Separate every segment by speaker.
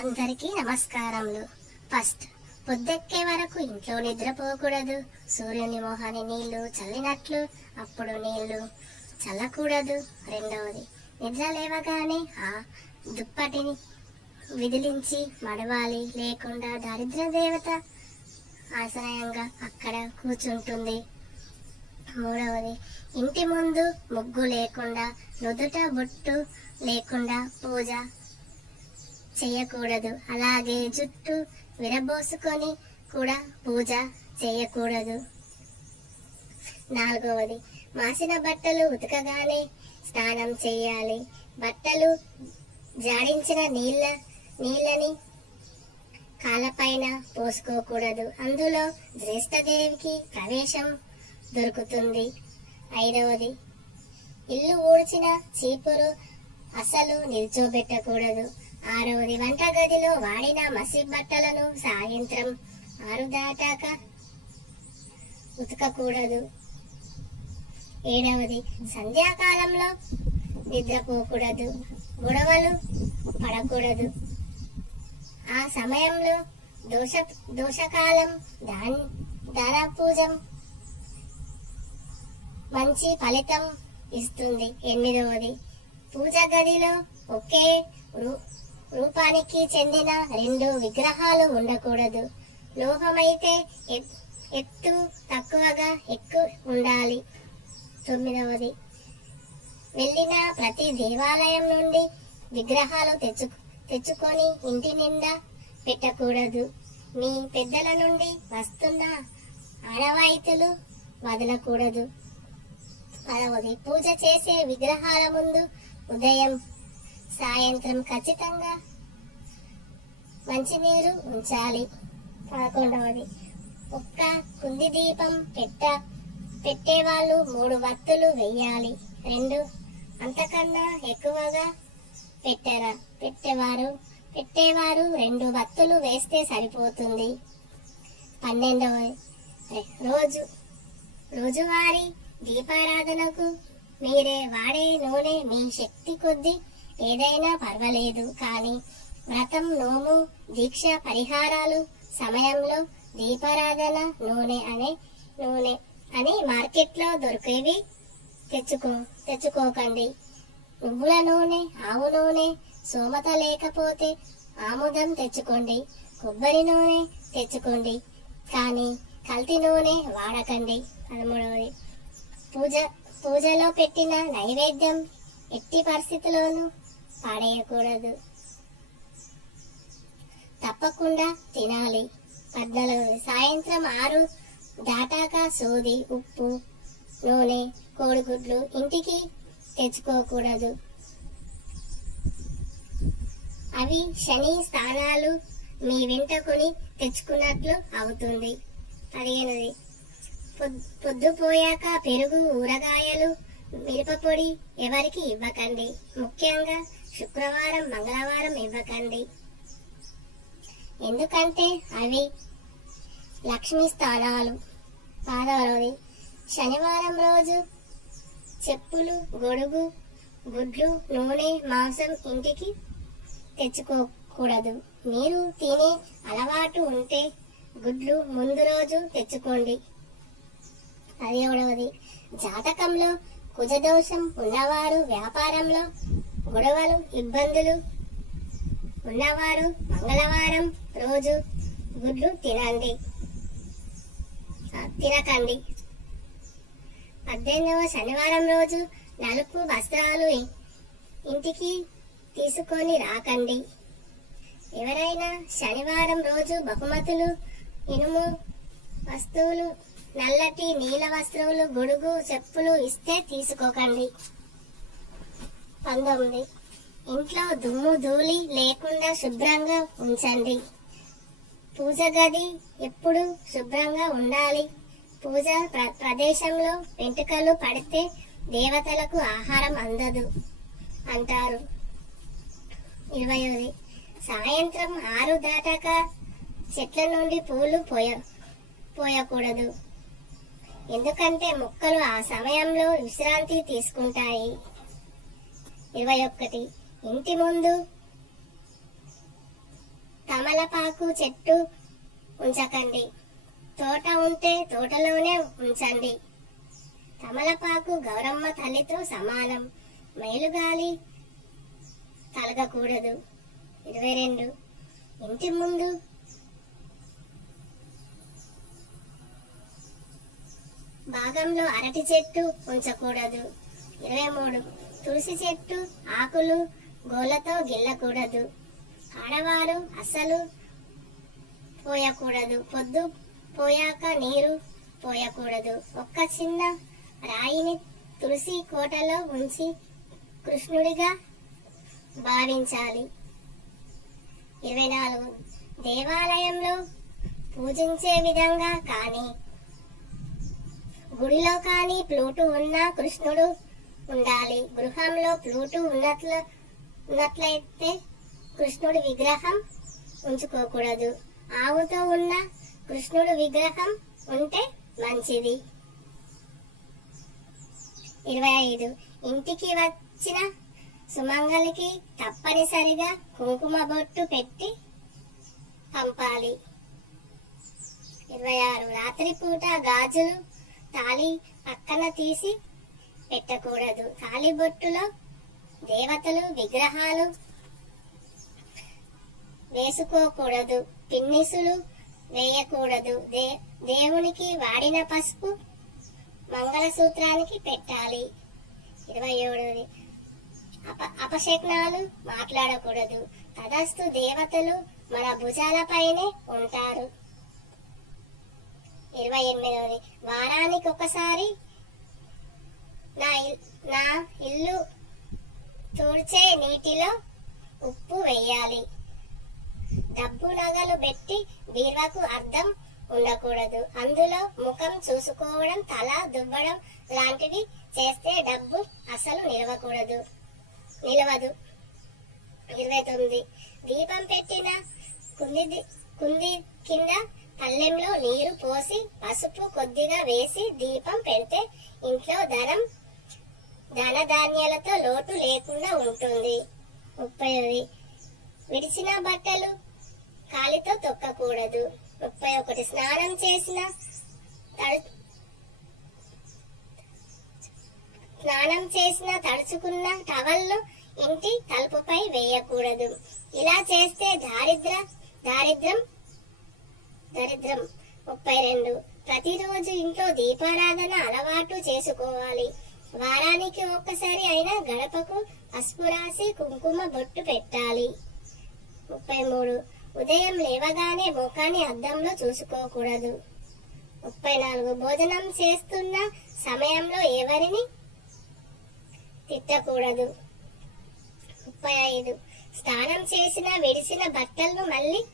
Speaker 1: అందరికీ నమస్కారములు. ఫస్ట్ పొద్దెక్కే వరకు ఇంట్లో నిద్రపోకూడదు. సూర్యుని మొహాన్ని నీళ్ళు చల్లినట్లు అప్పుడు నీళ్ళు చల్లకూడదు. రెండవది నిద్ర లేవగానే ఆ దుప్పటిని విదిలించి మడవాలి. లేకుండా దారిద్ర దేవత ఆశ్రయంగా అక్కడ కూర్చుంటుంది. మూడవది ఇంటి ముందు ముగ్గు లేకుండా నుదుట బొట్టు లేకుండా పూజ చేయకూడదు. అలాగే జుట్టు విరబోసుకొని కూడా పూజ చేయకూడదు. నాలుగవది మాసిన బట్టలు ఉతకగానే స్నానం చేయాలి. బట్టలు జాడించిన నీళ్ళ నీళ్ళని కాళ్ళపైన పోసుకోకూడదు. అందులో జ్యేష్ఠదేవికి ప్రవేశం దొరుకుతుంది. ఐదవది ఇల్లు ఊడ్చిన చీపురు అసలు నిల్చోబెట్టకూడదు. ఆరవది వంటగదిలో వాడిన మసి బట్టలను సాయంత్రం ఆరు దాటాక ఉతకకూడదు. ఏడవది సంధ్యాకాలంలో నిద్రపోకూడదు. గొడవలు పడకూడదు. ఆ సమయంలో దోష దోషకాలం దాన్ దాన పూజం మంచి ఫలితం ఇస్తుంది. ఎనిమిదవది పూజ గదిలో ఒకే రూ- చెందిన రెండు విగ్రహాలు ఉండకూడదు. లోహమైతే ఎత్- ఎత్తు తక్కువగా ఎక్కువ ఉండాలి. తొమ్మిదవది. వెళ్ళిన ప్రతి దేవాలయం నుండి విగ్రహాలు తెచ్చు తెచ్చుకొని ఇంటి నిండా పెట్టకూడదు. మీ పెద్దల నుండి వస్తున్న ఆడవాయితులు వదలకూడదు. పదవది. పూజ చేసే విగ్రహాల ముందు ఉదయం సాయంత్రం ఖచ్చితంగా మంచినీరు ఉంచాలి. పదకొండవది. ఒక్క కుంది దీపం పెట్ట పెట్టేవాళ్ళు మూడు వత్తులు వెయ్యాలి. రెండు అంతకన్నా ఎక్కువగా పెట్టరా పెట్టేవారు పెట్టేవారు రెండు వత్తులు వేస్తే సరిపోతుంది. పన్నెండవ రోజు రోజువారీ దీపారాధనకు మీరే వాడే నూనె మీ శక్తి కొద్దీ ఏదైనా పర్వాలేదు. కానీ వ్రతం నోము దీక్ష పరిహారాలు సమయంలో దీపారాధన నూనె అనే నూనె అని మార్కెట్లో దొరికేవి తెచ్చుకో తెచ్చుకోకండి. నువ్వుల నూనె ఆవు నూనె సోమత లేకపోతే ఆముదం తెచ్చుకోండి. కొబ్బరి నూనె తెచ్చుకోండి. కానీ కల్తీ నూనె వాడకండి. పదమూడవది. పూజ పూజలో పెట్టిన నైవేద్యం ఎట్టి పరిస్థితిలోనూ పాడేయకూడదు. తప్పకుండా తినాలి. పద్నాలుగు సాయంత్రం ఆరు దాటాక సోది ఉప్పు నూనె కోడిగుడ్లు ఇంటికి తెచ్చుకోకూడదు. అవి శని స్థానాలు మీ వెంట కొని తెచ్చుకున్నట్లు అవుతుంది. పదిహేనుది. పొద్దుపోయాక పెరుగు ఊరగాయలు మిరపపొడి ఎవరికి ఇవ్వకండి. ముఖ్యంగా శుక్రవారం మంగళవారం ఇవ్వకండి. ఎందుకంటే అవి లక్ష్మీ స్థానాలు. పదవది శనివారం రోజు చెప్పులు గొడుగు గుడ్లు నూనె మాంసం ఇంటికి తెచ్చుకోకూడదు. మీరు తినే అలవాటు ఉంటే గుడ్లు ముందు రోజు తెచ్చుకోండి. పదిహేడవది జాతకంలో కుజదోషం ఉన్నవారు వ్యాపారంలో గొడవలు ఇబ్బందులు ఉన్నవారు మంగళవారం రోజు గుడ్లు తినండి. తినకండి. పద్దెనిమిదవ శనివారం రోజు నలుపు వస్త్రాలు ఇంటికి తీసుకొని రాకండి. ఎవరైనా శనివారం రోజు బహుమతులు ఇనుము వస్తువులు నల్లటి నీల వస్త్రములు గొడుగు చెప్పులు ఇస్తే తీసుకోకండి. పంతొమ్మిది. ఇంట్లో దుమ్ము ధూళి లేకుండా శుభ్రంగా ఉంచండి. పూజ గది ఎప్పుడు శుభ్రంగా ఉండాలి? పూజ ప్ర- ప్రదేశంలో వెంట్రుకలు పడితే దేవతలకు ఆహారం అందదు అంటారు. ఇరవై సాయంత్రం ఆరు దాటాక చెట్ల నుండి పూలు పోయ పోయకూడదు. ఎందుకంటే మొక్కలు ఆ సమయంలో విశ్రాంతి తీసుకుంటాయి. ఇరవై ఒక్కటి. ఇంటి ముందు తమలపాకు చెట్టు ఉంచకండి. తోట ఉంటే తోటలోనే ఉంచండి. తమలపాకు గౌరమ్మ తల్లితో సమానం. మేలుగాలి కలగకూడదు ఇరవై రెండు. ఇంటి ముందు భాగంలో అరటి చెట్టు ఉంచకూడదు. ఇరవై మూడు. తులసి చెట్టు ఆకులు గోలతో గిల్లకూడదు. ఆడవారు అస్సలు పోయకూడదు. పొద్దు పోయాక నీరు పోయకూడదు. ఒక్క చిన్న రాయిని తులసి కోటలో ఉంచి కృష్ణుడిగా భావించాలి. ఇరవై నాలుగు. దేవాలయంలో పూజించే విధంగా కానీ గుడిలో కానీ ప్లూటు ఉన్న కృష్ణుడు ఉండాలి. గృహంలో ప్లూటు ఉన్నట్లు ఉన్నట్లయితే కృష్ణుడి విగ్రహం ఉంచుకోకూడదు. ఆవుతో ఉన్న కృష్ణుడు విగ్రహం ఉంటే మంచిది. ఇరవై ఐదు. ఇంటికి వచ్చిన సుమంగలికి తప్పనిసరిగా కుంకుమ బొట్టు పెట్టి పంపాలి. ఇరవై ఆరు. రాత్రిపూట గాజులు తాళి పక్కన తీసి పెట్టకూడదు. తాళి బొట్టులో దేవతలు విగ్రహాలు వేసుకోకూడదు పిన్నిసులు వేయకూడదు. దే దేవునికి వాడిన పసుపు మంగళసూత్రానికి పెట్టాలి. ఇరవై ఏడవది అప అపశకనాలు మాట్లాడకూడదు. తదస్తు దేవతలు మన భుజాలపైనే ఉంటారు. ఇరవై ఎనిమిదవది వారానికి ఒకసారి నా ఇల్- నా ఇల్లు తుడిచే నీటిలో ఉప్పు వేయాలి. డబ్బు నగలు పెట్టి బీరువాకు అర్థం ఉండకూడదు. అందులో ముఖం చూసుకోవడం తల దువ్వడం లాంటివి చేస్తే డబ్బు అసలు నిలవకూడదు. నిలవదు. ఇరవై తొమ్మిది. దీపం పెట్టిన కుంది కుంది కింద పల్లెంలో నీరు పోసి పసుపు కొద్దిగా వేసి దీపం పెడితే ఇంట్లో ధనం ధన ధాన్యాలతో లోటు లేకుండా ఉంటుంది. ముప్పై విడిచిన బట్టలు కాలితో తొక్కకూడదు. ముప్పై ఒకటి. స్నానం చేసిన స్నానం చేసిన తడుచుకున్న టవల్ను ఇంటి తలుపుపై వేయకూడదు. ఇలా చేస్తే దారిద్ర దారిద్రం దరిద్రం. ముప్పై రెండు. ప్రతిరోజు ఇంట్లో దీపారాధన అలవాటు చేసుకోవాలి. వారానికి ఒక్కసారి అయినా గడపకు పసుపు రాసి కుంకుమ బొట్టు పెట్టాలి. ముప్పై మూడు ఉదయం లేవగానే ముఖాన్ని అద్దంలో చూసుకోకూడదు. ముప్పై నాలుగు భోజనం చేస్తున్న సమయంలో ఎవరిని తిట్టకూడదు. ముప్పై ఐదు స్నానం చేసిన విడిసిన బట్టలను మళ్ళీ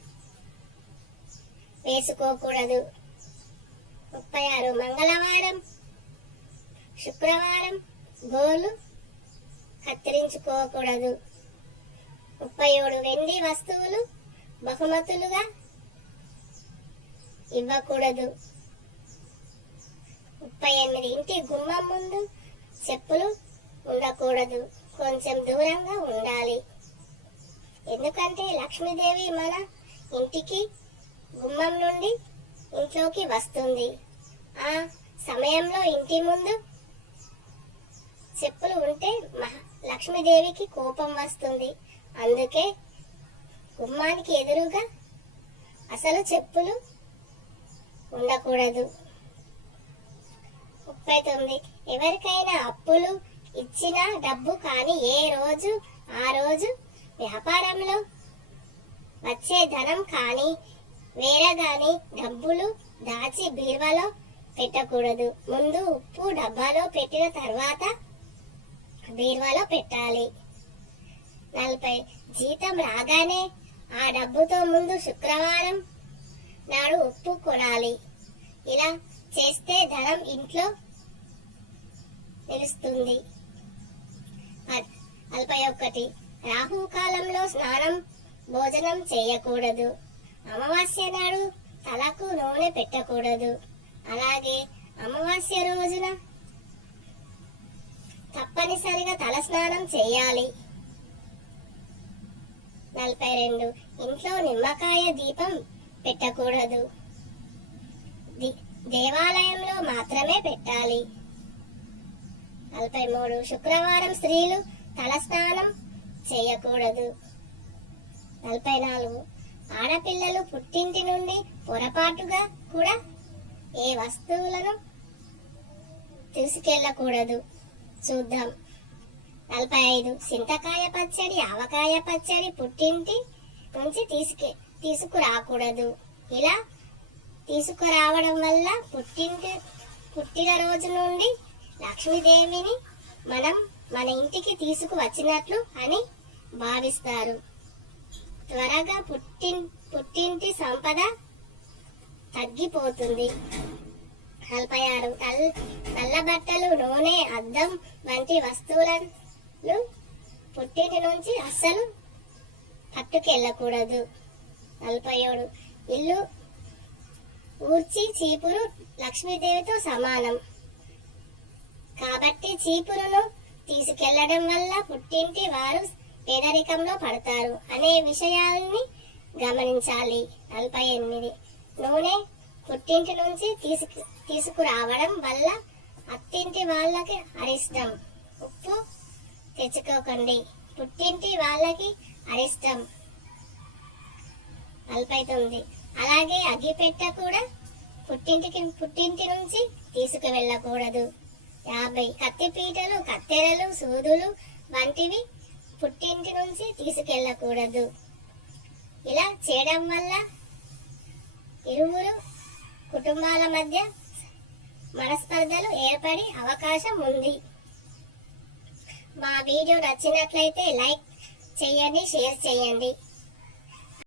Speaker 1: వేసుకోకూడదు. ముప్పై ఆరు మంగళవారం శుక్రవారం గోలు కత్తిరించుకోకూడదు. ముప్పై ఏడు వెండి వస్తువులు బహుమతులుగా ఇవ్వకూడదు. ముప్పై ఎనిమిది ఇంటి గుమ్మం ముందు చెప్పులు ఉండకూడదు. కొంచెం దూరంగా ఉండాలి. ఎందుకంటే లక్ష్మీదేవి మన ఇంటికి గుమ్మం నుండి ఇంట్లోకి వస్తుంది. ఆ సమయంలో ఇంటి ముందు చెప్పులు ఉంటే మహా లక్ష్మీదేవికి కోపం వస్తుంది. అందుకే గుమ్మానికి ఎదురుగా అసలు చెప్పులు ఉండకూడదు. ముప్పై తొమ్మిది. ఎవరికైనా అప్పులు ఇచ్చిన డబ్బు కానీ ఏ రోజు ఆ రోజు వ్యాపారంలో వచ్చే ధనం కానీ వేరే గాని డబ్బులు దాచి బీరువాలో పెట్టకూడదు. ముందు ఉప్పు డబ్బాలో పెట్టిన తర్వాత బీరువాలో పెట్టాలి. నలభై జీతం రాగానే ఆ డబ్బుతో ముందు శుక్రవారం నాడు ఉప్పు కొనాలి. ఇలా చేస్తే ధనం ఇంట్లో నిలుస్తుంది. నలభై ఒకటి. రాహుకాలంలో స్నానం భోజనం చేయకూడదు. అమావాస్య నాడు తలకు నూనె పెట్టకూడదు. అలాగే అమావాస్య రోజున తప్పనిసరిగా తలస్నానం చేయాలి. నలభై రెండు. ఇంట్లో నిమ్మకాయ దీపం పెట్టకూడదు. దేవాలయంలో మాత్రమే పెట్టాలి. నలభై మూడు. శుక్రవారం స్త్రీలు తలస్నానం చేయకూడదు. నలభై నాలుగు. ఆడపిల్లలు పుట్టింటి నుండి పొరపాటుగా కూడా ఏ వస్తువులను తీసుకెళ్ళకూడదు. చూద్దాం. నలభై ఐదు చింతకాయ పచ్చడి ఆవకాయ పచ్చడి పుట్టింటి నుంచి తీసుకు తీసుకురాకూడదు. ఇలా తీసుకురావడం వల్ల పుట్టింటి పుట్టిన రోజు నుండి లక్ష్మీదేవిని మనం మన ఇంటికి తీసుకువచ్చినట్లు అని భావిస్తారు. త్వరగా పుట్టి పుట్టింటి సంపద తగ్గిపోతుంది. నలభై ఆరు నల్ల బట్టలు నూనె అద్దం వంటి వస్తువులను పుట్టింటి నుంచి అస్సలు పట్టుకెళ్ళకూడదు. నలభై ఏడు ఇల్లు ఊర్చి చీపురు లక్ష్మీదేవితో సమానం. కాబట్టి చీపురును తీసుకెళ్ళడం వల్ల పుట్టింటి వారు పేదరికంలో పడతారు అనే విషయాల్ని గమనించాలి. నలభై ఎనిమిది నూనె పుట్టింటి నుంచి తీసుకు తీసుకురావడం వల్ల అత్తింటి వాళ్ళకి అరిష్టం. ఉప్పు తెచ్చుకోకండి. పుట్టింటి వాళ్ళకి అరిష్టం. నలభై తొమ్మిది అలాగే అగ్గిపెట్ట కూడా పుట్టింటికి పుట్టింటి నుంచి తీసుకువెళ్ళకూడదు. యాభై కత్తిపీటలు కత్తెరలు సూదులు వంటివి పుట్టింటి నుంచి తీసుకెళ్ళకూడదు. ఇలా చేయడం వల్ల ఇరువురు కుటుంబాల మధ్య మనస్పర్ధలు ఏర్పడే అవకాశం ఉంది. మా వీడియో నచ్చినట్లయితే లైక్ చేయండి షేర్ చేయండి.